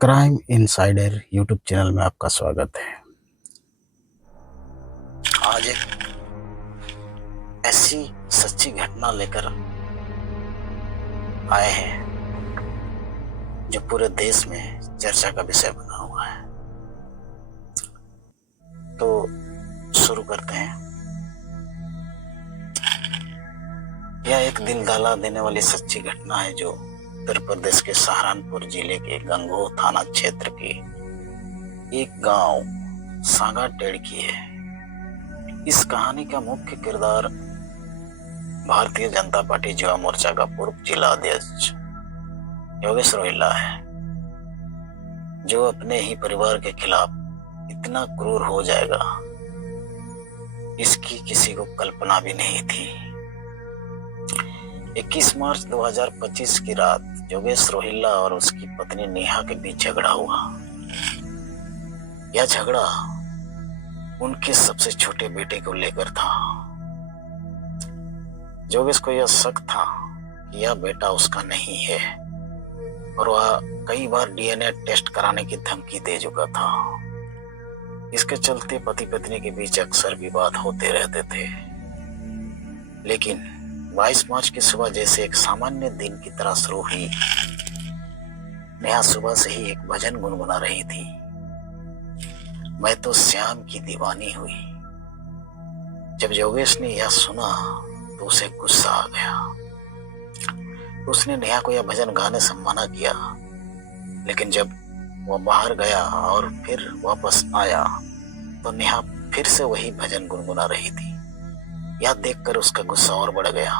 Crime insider YouTube channel में आपका स्वागत है। आज एक ऐसी सच्ची घटना लेकर आए हैं जो पूरे देश में चर्चा का विषय बना हुआ है। तो शुरू करते हैं। यह एक दिल दहला देने वाली सच्ची घटना है जो उत्तर प्रदेश के सहारनपुर जिले के गंगोह थाना क्षेत्र के एक गांव सांगाटेड़ की है। इस कहानी का मुख्य किरदार भारतीय जनता पार्टी युवा मोर्चा का पूर्व जिला अध्यक्ष योगेश रोहिल्ला है, जो अपने ही परिवार के खिलाफ इतना क्रूर हो जाएगा इसकी किसी को कल्पना भी नहीं थी। 21 मार्च 2025 की रात योगेश रोहिल्ला और उसकी पत्नी नेहा के बीच झगड़ा हुआ। यह झगड़ा उनके सबसे छोटे बेटे को लेकर था। योगेश को यह शक था कि यह बेटा उसका नहीं है और वह कई बार डीएनए टेस्ट कराने की धमकी दे चुका था। इसके चलते पति पत्नी के बीच अक्सर विवाद होते रहते थे। लेकिन 22 मार्च की सुबह जैसे एक सामान्य दिन की तरह शुरू हुई। नेहा सुबह से ही एक भजन गुनगुना रही थी, मैं तो श्याम की दीवानी हुई। जब योगेश ने यह सुना तो उसे गुस्सा आ गया। उसने नेहा को यह भजन गाने से मना किया, लेकिन जब वह बाहर गया और फिर वापस आया तो नेहा फिर से वही भजन गुनगुना रही थी। यह देखकर उसका गुस्सा और बढ़ गया।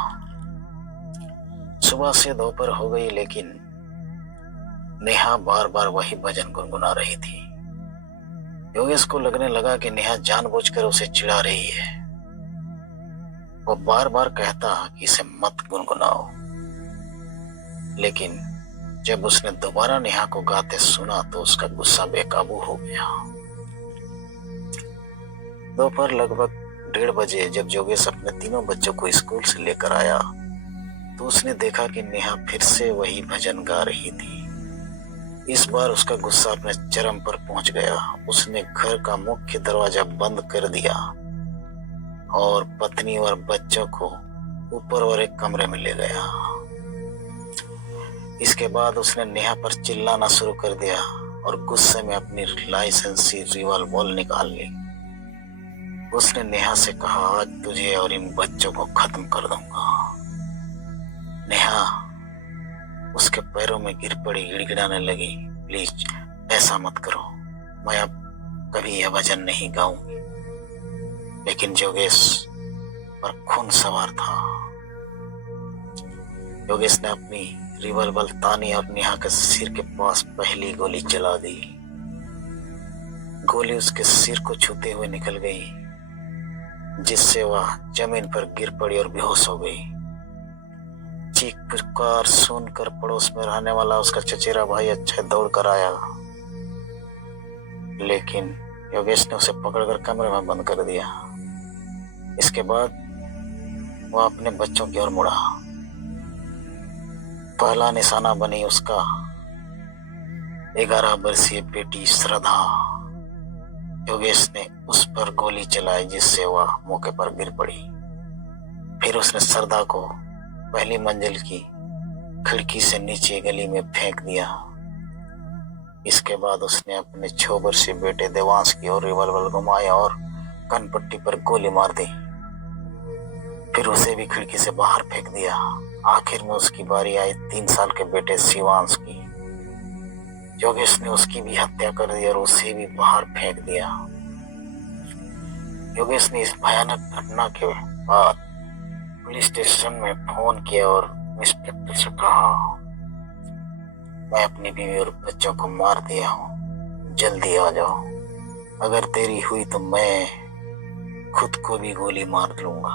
सुबह से दोपहर हो गई, लेकिन नेहा बार बार वही भजन गुनगुना रही थी। योगेश को लगने लगा कि नेहा जानबूझकर उसे चिढ़ा रही है। वो बार बार कहता कि इसे मत गुनगुनाओ, लेकिन जब उसने दोबारा नेहा को गाते सुना तो उसका गुस्सा बेकाबू हो गया। दोपहर लगभग 1:30 बजे जब योगेश अपने तीनों बच्चों को स्कूल से लेकर आया तो उसने देखा कि नेहा फिर से वही भजन गा रही थी। इस बार उसका गुस्सा अपने चरम पर पहुंच गया। उसने घर का मुख्य दरवाजा बंद कर दिया और पत्नी और बच्चों को ऊपर और एक कमरे में ले गया। इसके बाद उसने नेहा पर चिल्लाना शुरू कर दिया और गुस्से में अपनी लाइसेंसी रिवॉल्वर निकाल ली। उसने नेहा से कहा, आज तुझे और इन बच्चों को खत्म कर दूंगा। नेहा उसके पैरों में गिर पड़ी, गिड़गिड़ाने लगी, प्लीज ऐसा मत करो, मैं अब कभी यह भजन नहीं गाऊंगी। लेकिन योगेश पर खून सवार था। योगेश ने अपनी रिवॉल्वर तानी और नेहा के सिर के पास पहली गोली चला दी। गोली उसके सिर को छूते हुए निकल गई, जिससे वह जमीन पर गिर पड़ी और बेहोश हो गई। चीख पुकार सुनकर पड़ोस में रहने वाला उसका चचेरा भाई अक्षय दौड़ कर आया, लेकिन योगेश ने उसे पकड़कर कमरे में बंद कर दिया। इसके बाद वह अपने बच्चों की ओर मुड़ा। पहला निशाना बनी उसका 11 वर्षीय बेटी श्रद्धा। योगेश ने उस पर गोली चलाई, जिससे वह मौके पर गिर पड़ी। फिर उसने श्रद्धा को पहली मंजिल की खिड़की से नीचे गली में फेंक दिया। इसके बाद उसने अपने 6 वर्षीय बेटे देवांश की ओर रिवॉल्वर घुमाया और कनपट्टी पर गोली मार दी। फिर उसे भी खिड़की से बाहर फेंक दिया। आखिर में उसकी बारी आई 3 साल के बेटे शिवांश की। योगेश ने उसकी भी हत्या कर दी और उसे भी बाहर फेंक दिया। योगेश ने इस भयानक घटना के बाद पुलिस स्टेशन में फोन किया और इंस्पेक्टर से कहा, मैं अपनी बीवी और बच्चों को मार दिया हूँ, जल्दी आ जाओ। अगर देरी हुई तो मैं खुद को भी गोली मार लूंगा।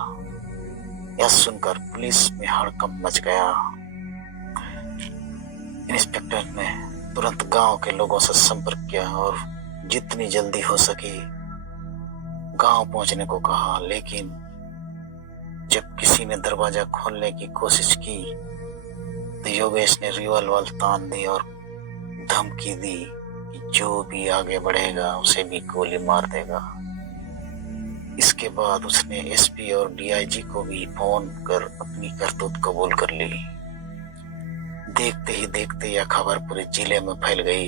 यह सुनकर पुलिस में हड़कंप मच गया। इंस्पेक्टर ने तुरंत गांव के लोगों से संपर्क किया और जितनी जल्दी हो सके गांव पहुंचने को कहा, लेकिन जब किसी ने दरवाजा खोलने की कोशिश की तो योगेश ने रिवॉल्वर तान दी और धमकी दी कि जो भी आगे बढ़ेगा उसे भी गोली मार देगा। इसके बाद उसने एसपी और डीआईजी को भी फोन कर अपनी करतूत कबूल कर ली। देखते ही देखते यह खबर पूरे जिले में फैल गई।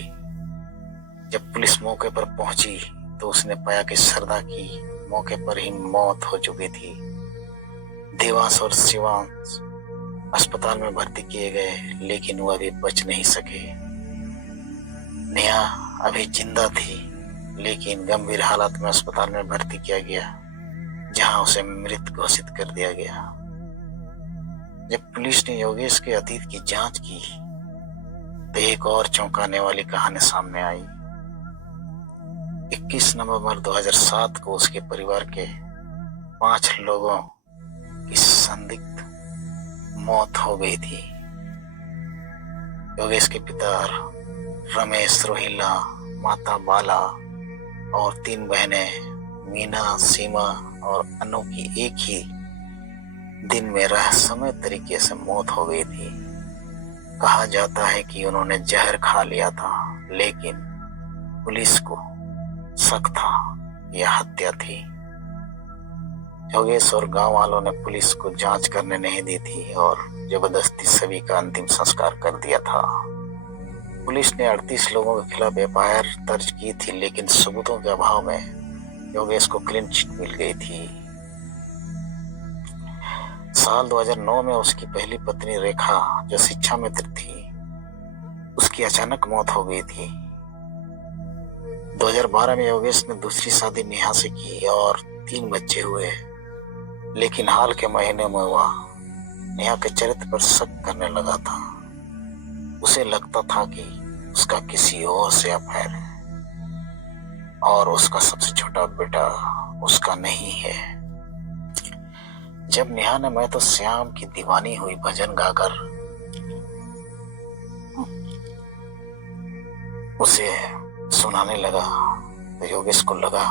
जब पुलिस मौके पर पहुंची तो उसने पाया कि श्रद्धा की मौके पर ही मौत हो चुकी थी। देवांश और शिवांश अस्पताल में भर्ती किए गए, लेकिन वह अभी बच नहीं सके। नेहा अभी जिंदा थी, लेकिन गंभीर हालत में अस्पताल में भर्ती किया गया, जहां उसे मृत घोषित कर दिया गया। जब पुलिस ने योगेश के अतीत की जांच की तो एक और चौंकाने वाली कहानी सामने आई। 21 नवंबर 2007 को उसके परिवार के 5 लोगों की संदिग्ध मौत हो गई थी। योगेश के पिता रमेश, रोहिला, माता बाला और 3 बहनें मीना, सीमा और अनु की एक ही दिन में रहस्यमय तरीके से मौत हो गई थी। कहा जाता है कि उन्होंने जहर खा लिया था, लेकिन पुलिस को शक था यह हत्या थी। योगेश और गांव वालों ने पुलिस को जांच करने नहीं दी थी और जबरदस्ती सभी का अंतिम संस्कार कर दिया था। पुलिस ने 38 लोगों के खिलाफ एफआईआर दर्ज की थी, लेकिन सबूतों के अभाव में योगेश को क्लीन चिट मिल गई थी। साल 2009 में उसकी पहली पत्नी रेखा, जो शिक्षा मित्र थी, उसकी अचानक मौत हो गई थी। 2012 में योगेश ने दूसरी शादी नेहा से की और 3 बच्चे हुए, लेकिन हाल के महीने में वह नेहा के चरित्र पर शक करने लगा था। उसे लगता था कि उसका किसी और से अफेयर है और उसका सबसे छोटा बेटा उसका नहीं है। जब नेहा ने मैं तो श्याम की दीवानी हुई भजन गाकर उसे सुनाने लगा तो योगेश को लगा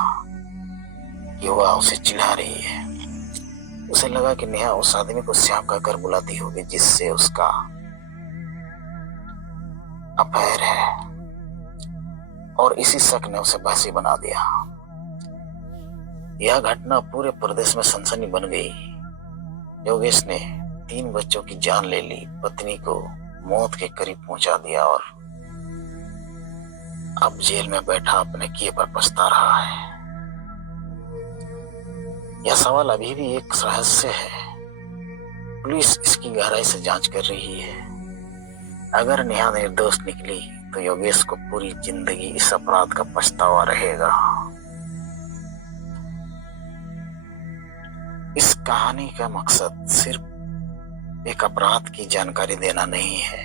कि वह उसे चिढ़ा रही है। उसे लगा कि नेहा उस आदमी को श्याम कहकर बुलाती होगी जिससे उसका अफेयर है, और इसी शक ने उसे बहसी बना दिया। यह घटना पूरे प्रदेश में सनसनी बन गई। योगेश ने 3 बच्चों की जान ले ली, पत्नी को मौत के करीब पहुंचा दिया और अब जेल में बैठा अपने किए पर पछता रहा है। यह सवाल अभी भी एक रहस्य है। पुलिस इसकी गहराई से जांच कर रही है। अगर नेहा निर्दोष निकली तो योगेश को पूरी जिंदगी इस अपराध का पछतावा रहेगा। इस कहानी का मकसद सिर्फ एक अपराध की जानकारी देना नहीं है,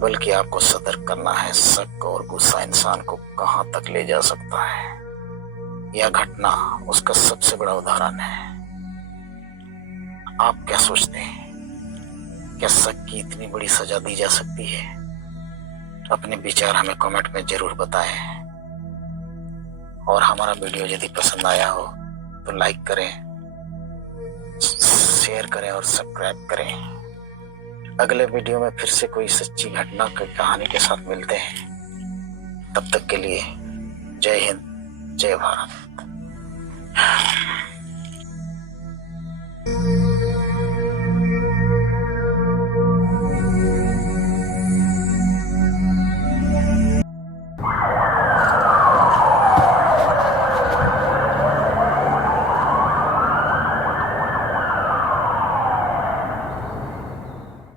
बल्कि आपको सतर्क करना है। शक और गुस्सा इंसान को कहां तक ले जा सकता है। यह घटना उसका सबसे बड़ा उदाहरण है। आप क्या सोचते हैं? क्या शक की इतनी बड़ी सजा दी जा सकती है? अपने विचार हमें कमेंट में जरूर बताएं। और हमारा वीडियो यदि पसंद आया हो तो लाइक करें, शेयर करें और सब्सक्राइब करें। अगले वीडियो में फिर से कोई सच्ची घटना की कहानी के साथ मिलते हैं। तब तक के लिए जय हिंद, जय भारत।